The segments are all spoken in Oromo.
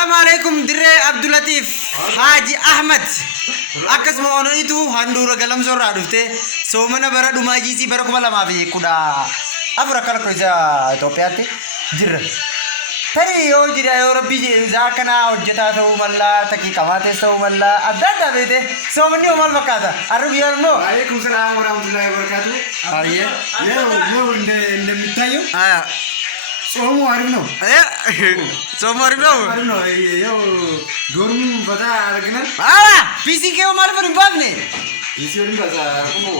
السلام عليكم دري عبد اللطيف حاجي احمد اكس ما اونو ايتو هاندورا غلام زور رادوته سومنا برا دوماجيسي بركم لما في كودا افرا كلا كوجا توبياتي جير تري يو جيرا يو ربي جي زاكنا وجتا تو ملا تكي كماته سو ملا اددا بيته سومني ومال بكاتا ارو بيرنو عليكم السلام ورحمه الله وبركاته ايه يو ndemitayo somo arino somo arino yo dormu bada argnan PC ke mal fun babne isi orin baza como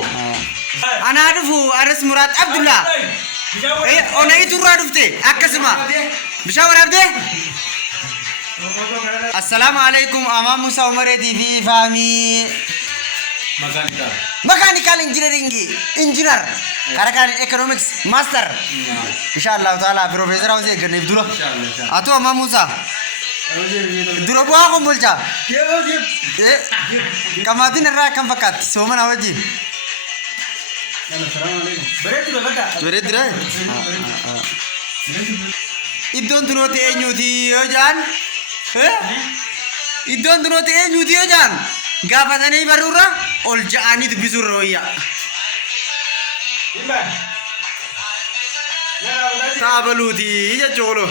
ana adufu aras murad abdullah ona itu radufte akasma bishawar abde assalamu alaikum ama musa umar tv fami mechanical engineering engineer karakan economics master insyaallah taala professor awse गर्ने दुरो ato ama musa दुरो बुआ को बोलचा ए कमाती नरा कम फकत सोमन आवजी बरे दुरो idon duno te nyuti yo jan idon duno te nyuti yo jan gafatani barura ol jaani du bizurroya tabaluti ya cholo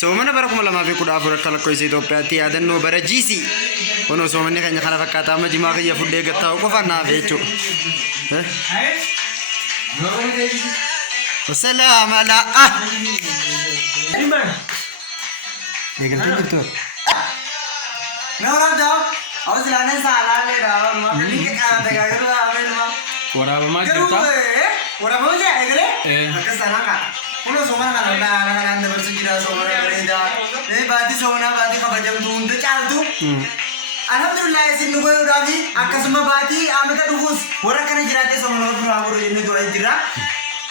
somana barakum lama fi kuda fura kala ko isi Ethiopia adan no barajisi ono somane kanya khala fakata ma jima ya fudde gatta ko fanna vecho wassalam ala lekin gitu Nora jao awas lane sala le rao ma kani ke kana daga garo avel ma ora ma jota ora mo je egale akka sanaka uno somana kana na ande bersujira somana bereda baati somana baati kabajam dunde chaltu alhamdulillah sinu go ravi akasma baati amata dufus ora kana jirate somana dura goro enne doai jira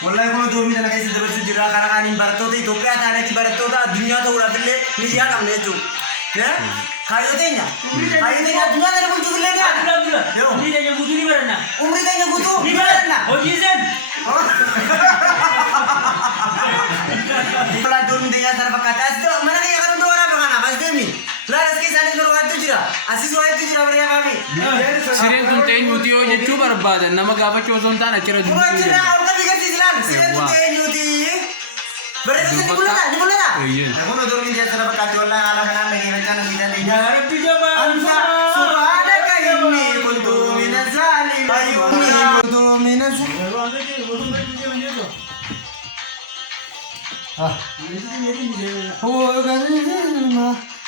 wallahi kono dormi dana kai sidar bersujira kana kanin barato te Ethiopia ta ne ti barato ta dunia to ura fille niya kamne tu Kayotenya dunia dari muncul lagi. Umri tanya butuh ni mana? Umri tanya butuh ni mana? Hojizen. Kalau dormi tanya sarap kata itu mana kaya kan dua orang mana? Pas demi. Laras kisah ni kalau waktu jira. Asis waktu jira beri kami. Siren tu tanya butuh je cuba berbadan. Nama gapa cuba sontan aja cerita. Bukan jira. Orang tiga sisilan. Siren tu tanya butuh. Berarti ni boleh tak? Ni boleh tak? Aku nak dormi dia sarap kata orang ala kanan lagi macam ni dan ini. Rabbi jamaah. Anta subhanaka inni kuntu minaz zalimin. Ayuni kuntu minaz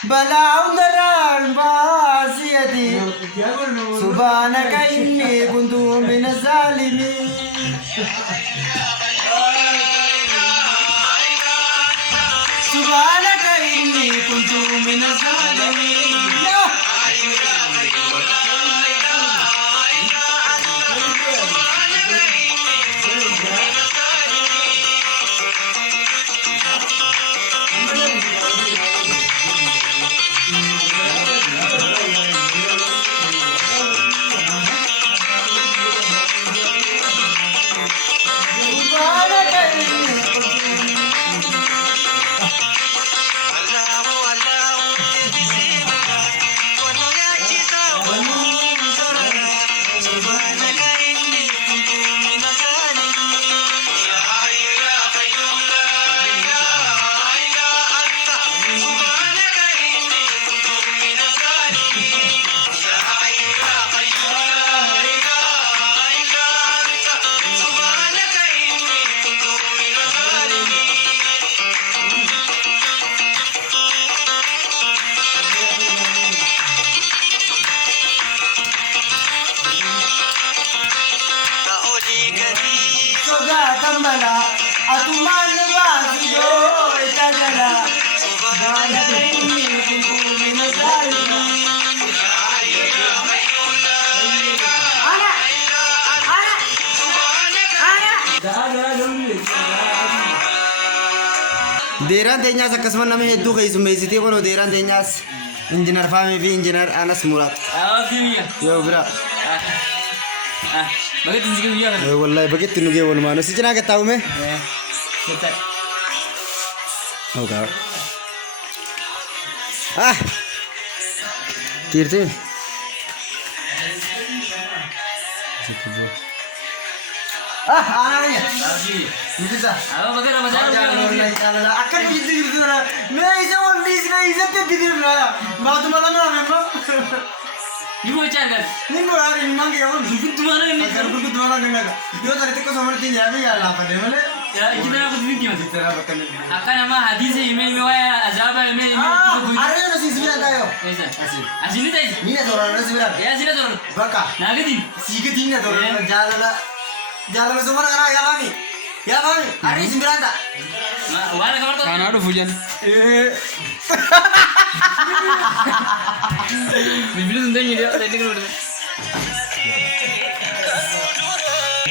bala undaran basiyati subhanaka inni kuntu minaz zalimin. سبحانك إني كنت من الظالمين Tambala, atuman wasiyo itajala. Subhanaka inni kuntu minaz zalimin. Deran tenya sakasman nama hedu kayak sumbeisiti kono deran tenya engineer Fahmi fi engineer Anas Murad. Yo bra. Begitu sih dia kan. Wallahi begitu nuge wal mano si jana ka tahu me. Kita. Oka. Ah. Tirte. Ana ya. Bisa. Apa bagai Ramadan? Akan begitu gitu lah. Nah, itu orang di sini itu tuh gitu lah. Mau tuh malam memang. Ibu cakap. Ini mau hari memang ya orang. Itu mana ini? Agar buku dua orang enggak. Dia tadi tuh sama tinggi ya lah pada mana. Ya, kita aku tunjuk mas. Kita akan. Akan nama hadis email mewah azaba email. Ada yang nasi sembilan tayo. Esa. Asik. Asini tadi. Ini ada orang nasi sembilan. Ya sini turun. Baka. Nah gitu. Sikit ini ada orang jalan semua orang ya kami. Ya kami. Hari sembilan tak. Wala kamar tuh. Kana ada hujan. Bibir suntai dia tadi kan udah.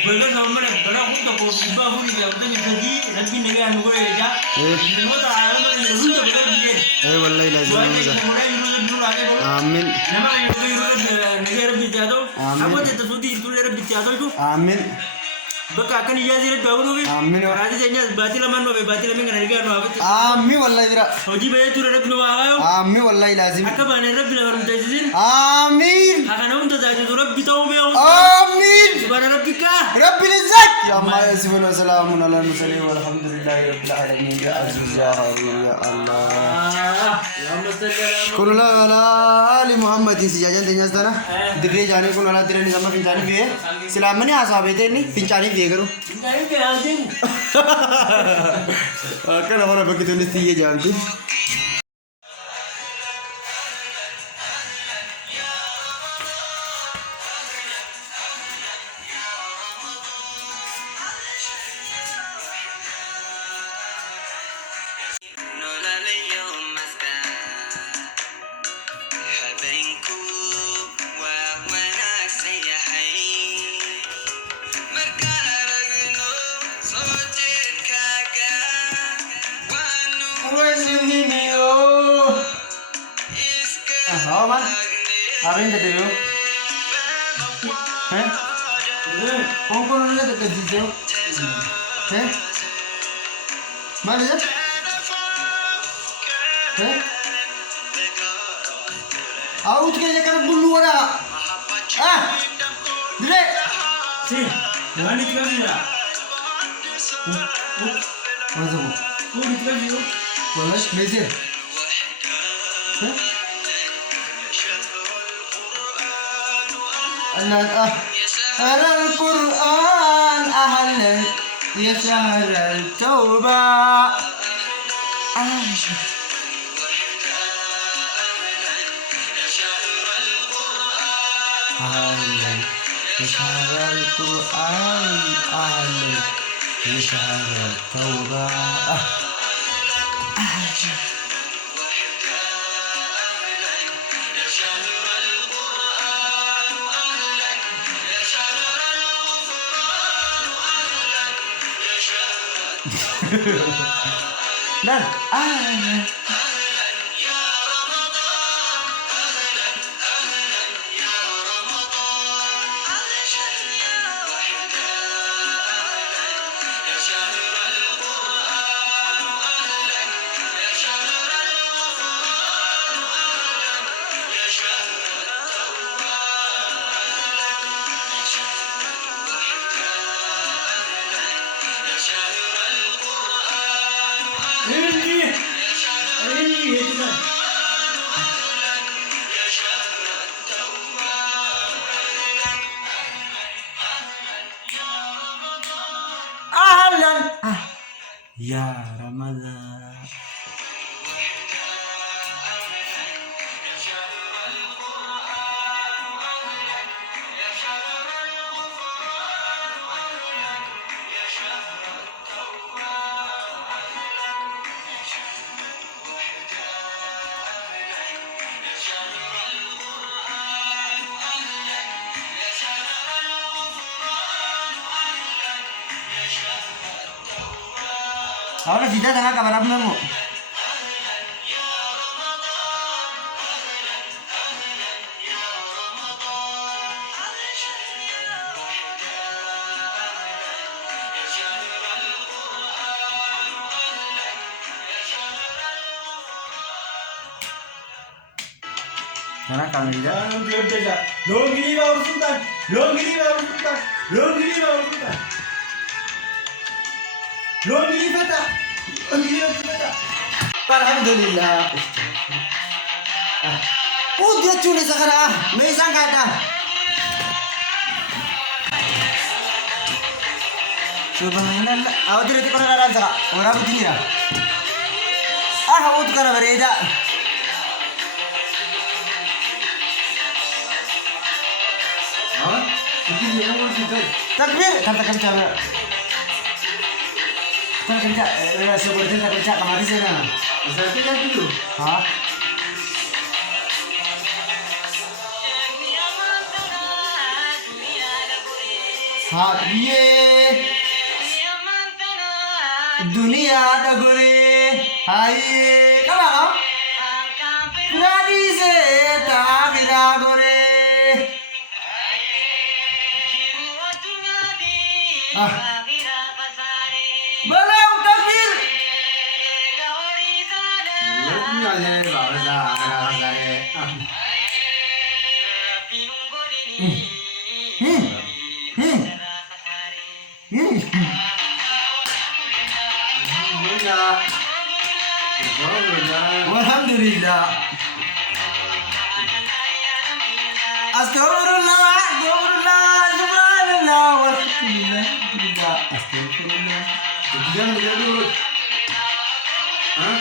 Belum sama mana. Karena aku tak boleh ubah aku dia. Aku tak jadi. Tapi negara aku ya. Ini mau tak ada mana yang sudah betul dia. Wallahi lazim. Amin. Nama yang negara bicara. Aku tak tahu itu negara bicara itu. Amin. Baka akan ijazah itu baru nih. Amin. Ada jadinya batil aman babe batil aman kan negara mau apa? Amin wallahi dira. Haji bayar turun ada belum awal. Amin wallahi lazim. Aka bana Rabbi la warum tajizin. Amin. Aka namun tajizin Rabbi tahu beo. Amin. Subhana rabbika. Rabbil izzat. Ya ma yasifun wa salamun ala mursalin walhamdulillahi rabbil alamin ya aziz ya hayyum ya Allah. Allahumma salli ala Kullu ala ali Muhammadin sijajan tenya sana. Dire jane kun ala dire ni sama pincani be. Silamani asabete ni pincani be karo. Muhammad. Ke aljen. Akan orang begitu ni tiye jangan tu. Oh man. Apa yang tadi yo? Heh? Kau nula dekat situ. Heh? Mana ya? Heh? Out kayaknya kan bulu ada. Ah, dire. Si, jangan dikira dia. Masuk. Kau dikira dia. Boleh, meja. Heh? أرى القرآن أهلا يا شهر التوبة أهلا يا شهر القرآن أهلا يا شهر التوبة Dan Ini itu kan. أهلا يا رمضان Ahora si te dan a acabar hablando. Sana kamera. Jangan biasa. Longgiri bawa sultan. Longgiri bawa sultan. Longgiri bawa sultan. Longgiri fata. Longgiri fata. Alhamdulillah. Udah curi sekarang. Mesang kata. Subhanallah. Awak tidak pernah ada saka. Orang begini ya. Awak tu kan berbeda. Takbir, katakan cara. Kan kerja, seperti kerja kemarin sana. Saya kerja dulu. Hah? हाँ ये दुनिया डगोरे हाय कब आओ गाड़ी से तागिरा गोरे बोले उतरतीर Alhamdulillah. Astagfirullah, astagfirullah, subhanallah, walhamdulillah, astagfirullah. Jangan dulu. Hah?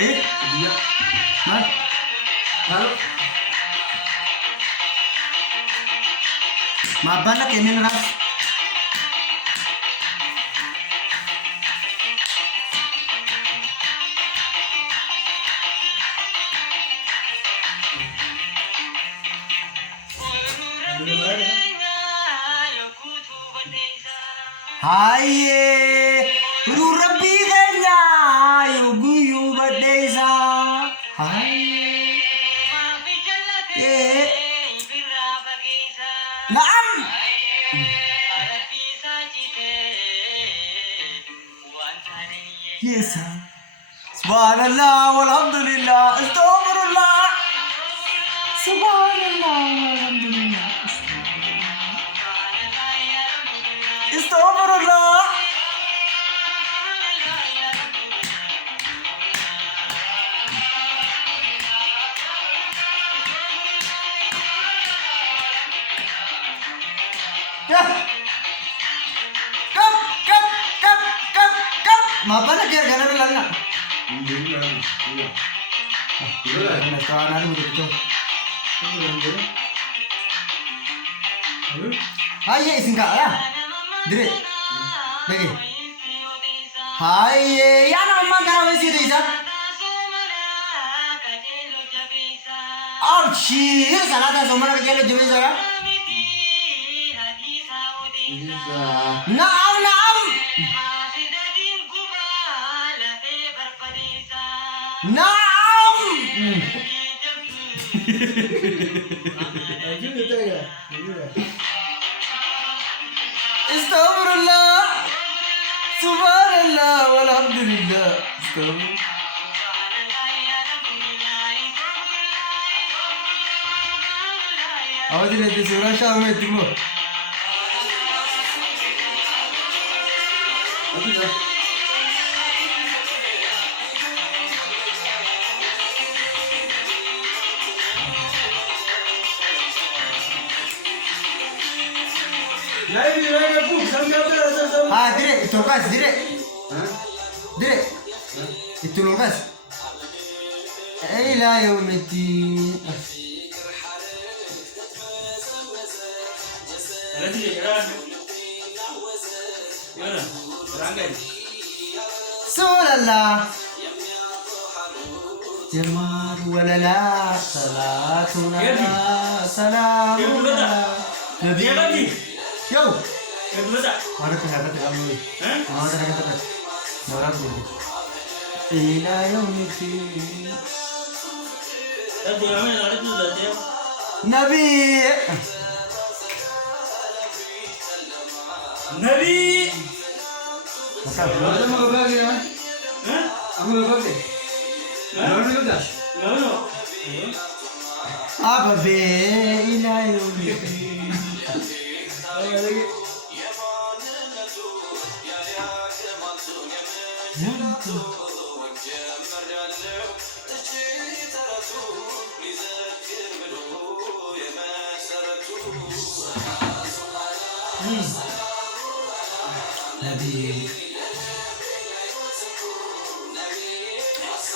Dia. Mas, Lalu maaf nak ini ras. Haye, Rabbi ganya, yugu yubadeza. Haye, naam. Yes. Subhanallah, walhamdulillah, astaghfirullah. Subhanallah, walhamdulillah. Astaghfirullah. Ya. Kap. Mapa na kaya ganun lang na. Hindi lang. Iya. Nagkawanan mo dito. Haye, isingka ya. Dire. Lagi. Haye, ya nama karawan si Desa. Ouchie, salata somana kajelo jube sara. Naam. Naam. Astaghfirullah. Subhanallah walhamdulillah. Astaghfirullah. आवाज रहती सूरज शाह में तुमको हाँ dire itu lepas dire itu lepas ila yaumiddin Sulallah Jamar walala salatuna salamuna Nabi lagi. Yo Kedua tak? Ada pendapat kamu Hah? Ada kata-kata Norak dulu Ila yaumiddin Tadi kami ada tu dah dia. Nabi Nabi. Masa Ada mau bagi ya? Hah? Aku mau bagi. Lalu ni kita. Lalu. Apa be ilahi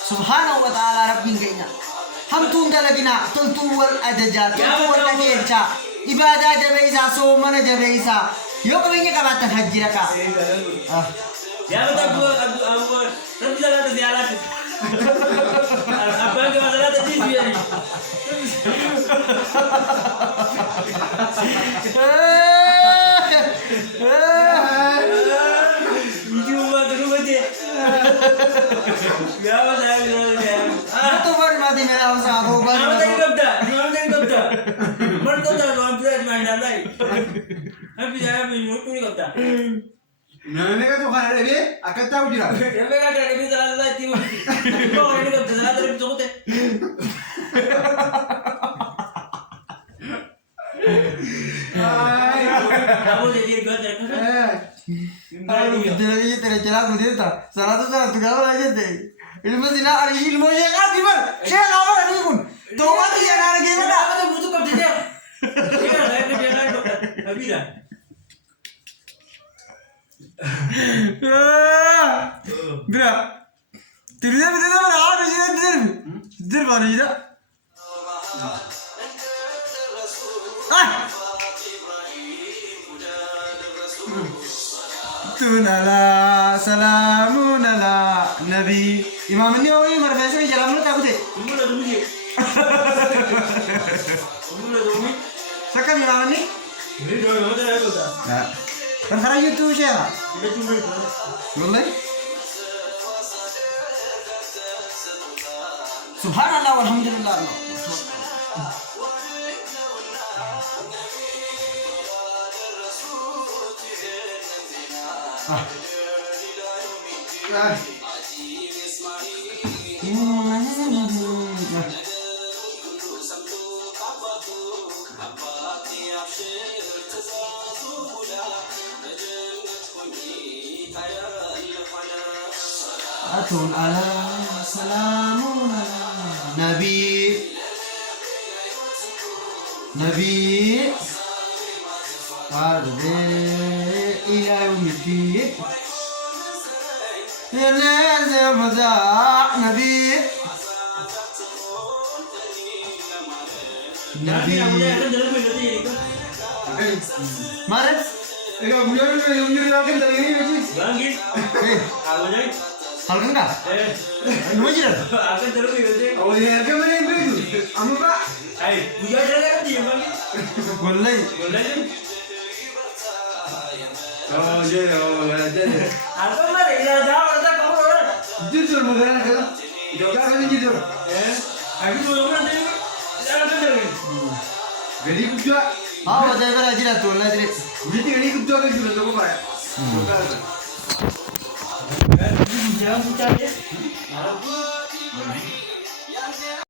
Subhanahu wa ta'ala Rabbin kenya hamtuun dalagina toltuu wal ajajaa toltuu wal qajeelchaa ibaadaa jabeeysaa soomana jabeeysaa yoo qabeenya qabaattan hajji dhaqaa Ya betul aku tapi salah tu dia lah. Apa yang masalah tadi dia ni? Itu mah terus aja. Ya masalah dia. तो बर मादी मेरा उसा तो बर Nama tadi kapta. Mana kau tahu orang tu ada mana lagi? Tapi saya punya tu ni kapta. मैंने कहा तो खाना रे बे अकल ताऊ दिरा Yang mereka ada di salah satu tim. Kau orang ni kapta salah dari tu kote. Kamu jadi kau terus. तेरे चला मुझे था सारा तो सारा तुझे वाला ये थे इल्म दिना अरे इल्म ये का दिमर शेख आवर अभी कौन तो बात ये ना लगे बेटा Apa tu butuh kapta dia? Kita ada yang dia nak kapta. Habis dah. दिरा तेरे भी तेरे वाला आ रही है दिर वाला ये tunala salamunala nabi imam ni oyi marfese ni jalan lu takut Mula tu mula. Mula tu mula. sakam imam ni Ini dah ada yang kapta. kan hari YouTube siapa Kita cuma. mulai subhanallah walhamdulillah Atun ala salamun ala Nabi Arde ila yawmiddin Ya nazam da Nabi Tapi aku dah akan dalam video ni. Maret Ega beliau ni akan dari ini macam Bangkit. Aku jadi. hal enggak Lu aja Akan dalam video ni. Oh ya ke mana itu Amu Pak Ay, puja jalan kan dia bangkit. Wallahi Boleh je. Oh ya jadi Aku mana ila dah orang kau orang. Jujur magana ka Joga ka ni jujur Aku tu orang ni. Jangan dalam. Gadi kubja Ah wajah bara ajira tu Allah dire Jadi gadi kubja ka jujur to pa Jangan puja je.